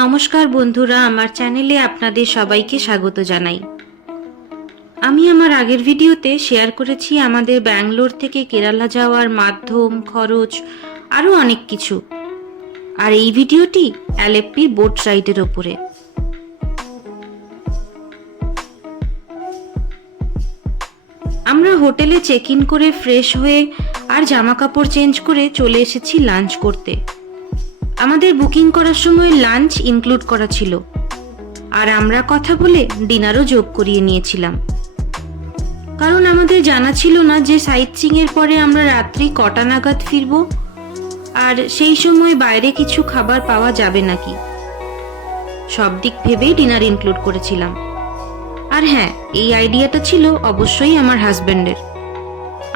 নমস্কার বন্ধুরা, আমার চ্যানেলে আপনাদের সবাইকে স্বাগত জানাই। আমি আমার আগের ভিডিওতে শেয়ার করেছি আমাদের ব্যাঙ্গালোর থেকে কেরালা যাওয়ার মাধ্যম, খরচ, আরও অনেক কিছু। আর এই ভিডিওটি অ্যালেপ্পির বোট রাইডের ওপরে। আমরা হোটেলে চেক ইন করে ফ্রেশ হয়ে আর জামা কাপড় চেঞ্জ করে চলে এসেছি লাঞ্চ করতে। আমাদের বুকিং করার সময় লাঞ্চ ইনক্লুড করা ছিল। আর আমরা কথা বলে ডিনারও যোগ করিয়ে নিয়েছিলাম। কারণ আমাদের জানা ছিল না যে সাইট এর পরে আমরা রাত্রি কটা নাগাদ ফিরবো, আর সেই সময় বাইরে কিছু খাবার পাওয়া যাবে নাকি। সব দিক ভেবেই ডিনার ইনক্লুড করেছিলাম। আর হ্যাঁ এই আইডিয়াটা ছিল অবশ্যই আমার হাজব্যান্ডের।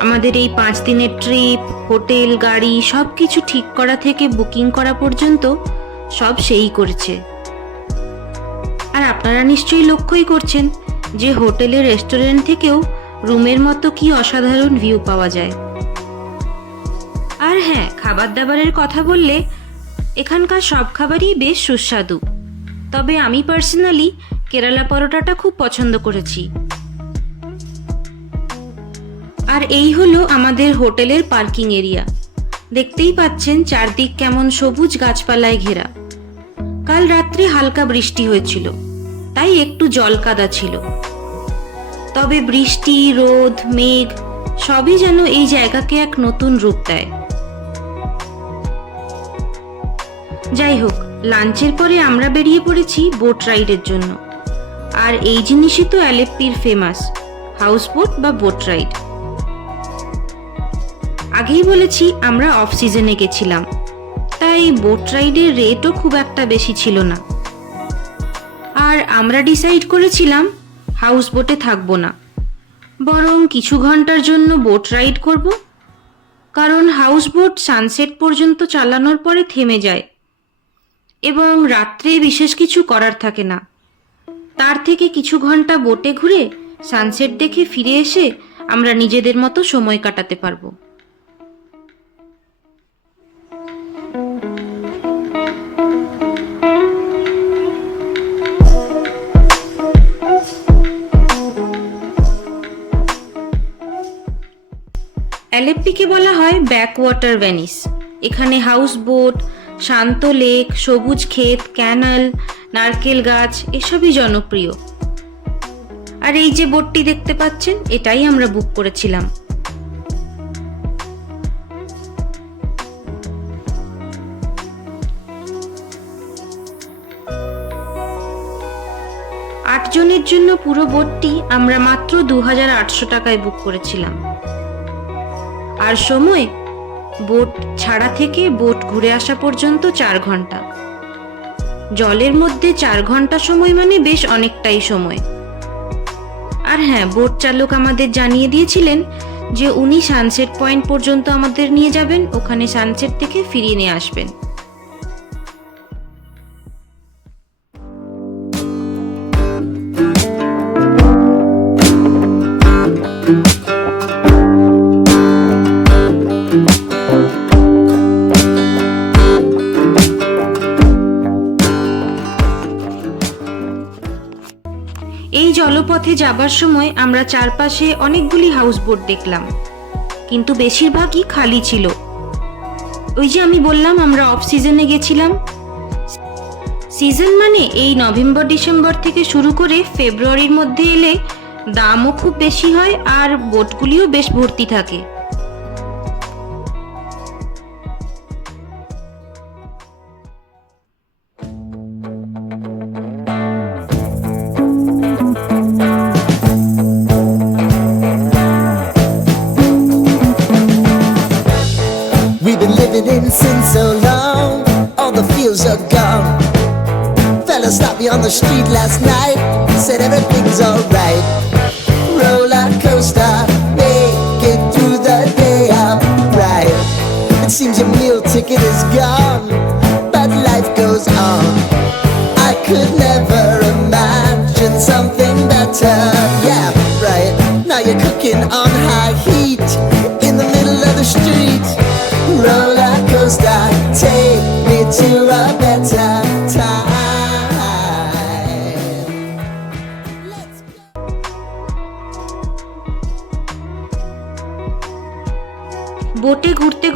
আমাদের এই পাঁচ দিনের ট্রিপ, হোটেল, গাড়ি সব কিছু ঠিক করা থেকে বুকিং করা পর্যন্ত সব সেই করেছে। আর আপনারা নিশ্চয়ই লক্ষ্যই করছেন যে হোটেলের রেস্টুরেন্ট থেকেও রুমের মতো কি অসাধারণ ভিউ পাওয়া যায়। আর হ্যাঁ খাবার দাবারের কথা বললে এখানকার সব খাবারই বেশ সুস্বাদু। তবে আমি পার্সোনালি কেরালা পরোটাটা খুব পছন্দ করেছি। আর এই হলো আমাদের হোটেলের পার্কিং এরিয়া। দেখতেই পাচ্ছেন চারদিক কেমন সবুজ গাছপালায় ঘেরা। কাল রাত্রে হালকা বৃষ্টি হয়েছিল, তাই একটু জল কাদা ছিল। তবে বৃষ্টি, রোদ, মেঘ, সবই যেন এই জায়গাকে এক নতুন রূপ দেয়। যাই হোক, লাঞ্চের পরে আমরা বেরিয়ে পড়েছি বোট রাইডের জন্য। আর এই জিনিসই তো অ্যালেপ্পির ফেমাস হাউস বোট বা বোট রাইড। আগেই বলেছি আমরা অফ সিজনে গেছিলাম। তাই বোট রাইডের রেটও খুব একটা বেশি ছিল না। আর আমরা ডিসাইড করেছিলাম হাউস বোটে থাকব না। বরং কিছু ঘণ্টার জন্য বোট রাইড করব। কারণ হাউস বোট সানসেট পর্যন্ত চালানোর পরে থেমে যায়। এবং রাত্রে বিশেষ কিছু করার থাকে না। তার থেকে কিছু ঘণ্টা বোটে ঘুরে সানসেট দেখে ফিরে এসে আমরা নিজেদের মতো সময় কাটাতে পারব। অ্যালেপ্পিকে বলা হয় ব্যাকওয়াটার ভ্যানিস এখানে হাউস বোট, শান্ত লেক, সবুজ ক্ষেত, ক্যানাল, নারকেল গাছ, এসবই জনপ্রিয়। আর এই যে বোটটি দেখতে পাচ্ছেন, এটাই আমরা বুক করেছিলাম। আটজনের জন্য পুরো বোটটি আমরা মাত্র দু হাজার আটশো টাকায় বুক করেছিলাম। আর সময়? বোট ছাড়া থেকে বোট ঘুরে আসা পর্যন্ত চার ঘণ্টা। জলের মধ্যে চার ঘণ্টা সময় মানে বেশ অনেকটাই সময়। আর হ্যাঁ বোট চালক আমাদের জানিয়ে দিয়েছিলেন যে উনি সানসেট পয়েন্ট পর্যন্ত আমাদের নিয়ে যাবেন, ওখানে সানসেট থেকে ফিরিয়ে নিয়ে আসবেন। জলপথে যাবার সময় আমরা চারপাশে অনেকগুলি হাউস বোট দেখলাম। কিন্তু বেশিরভাগই খালি ছিল। ওই যে আমি বললাম, আমরা অফ সিজনে গেছিলাম। সিজন মানে এই নভেম্বর, ডিসেম্বর থেকে শুরু করে ফেব্রুয়ারির মধ্যে এলে দামও খুব বেশি হয় আর বোটগুলিও বেশ ভর্তি থাকে। Been living in sin so long, all the feels are gone. Fella stopped me on the street last night, said everything's alright. Roller coaster, make it through the day, alright. It seems your meal ticket is gone, but life goes on. I could never imagine something better.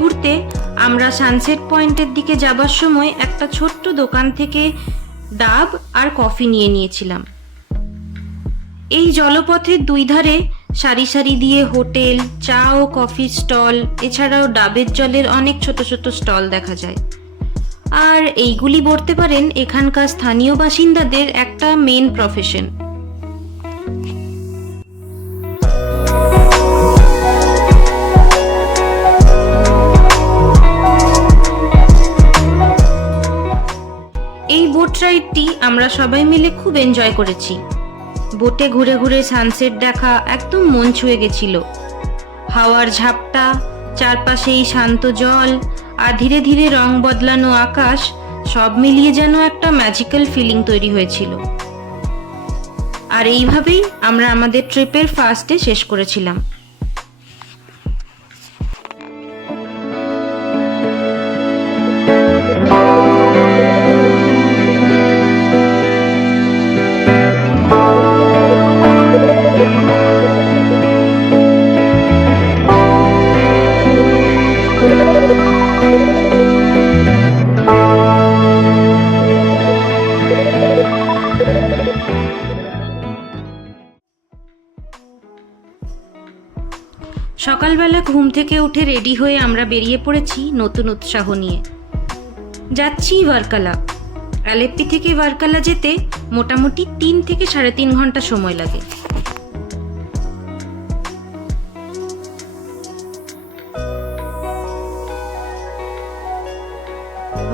ঘুরতে, আমরা sunset পয়েন্টের দিকে যাবার সময় একটা ছোট্ট দোকান থেকে ডাব আর কফি নিয়ে নিয়েছিলাম। এই জলপথের দুই ধারে সারি সারি দিয়ে হোটেল, চা ও কফির স্টল, এছাড়াও ডাবের জলের অনেক ছোট ছোট স্টল দেখা যায়। আর এইগুলি বলতে পারেন এখানকার স্থানীয় বাসিন্দাদের একটা মেন প্রফেশন রাইডটি আমরা সবাই মিলে খুব এনজয় করেছি। বোটে ঘুরে ঘুরে সানসেট দেখা একদম মন ছুঁয়ে গেছিল। হাওয়ার ঝাপটা চারপাশেই শান্ত জল আর ধীরে ধীরে রং বদলানো আকাশ সব মিলিয়ে যেন একটা ম্যাজিক্যাল ফিলিং তৈরি হয়েছিল। আর এইভাবেই আমরা আমাদের ট্রিপের ফার্স্টে শেষ করেছিলাম। সকালবেলা ঘুম থেকে উঠে রেডি হয়ে আমরা বেরিয়ে পড়েছি নতুন উৎসাহ নিয়ে। যাচ্ছি ভারকালা। আলেপ্পি থেকে ভারকালা যেতে মোটামুটি তিন থেকে সাড়ে তিন ঘণ্টা সময় লাগে।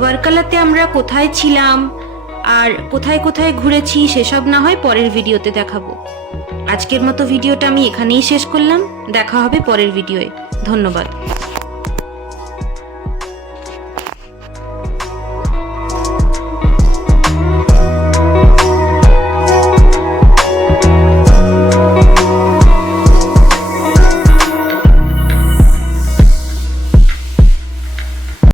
ওয়ার্কালাতে আমরা কোথায় ছিলাম আর কোথায় কোথায় ঘুরেছি সেসব না হয় পরের ভিডিওতে দেখাবো। আজকের মতো ভিডিওটা আমি এখানেই শেষ করলাম। দেখা হবে পরের ভিডিওয়ে। ধন্যবাদ।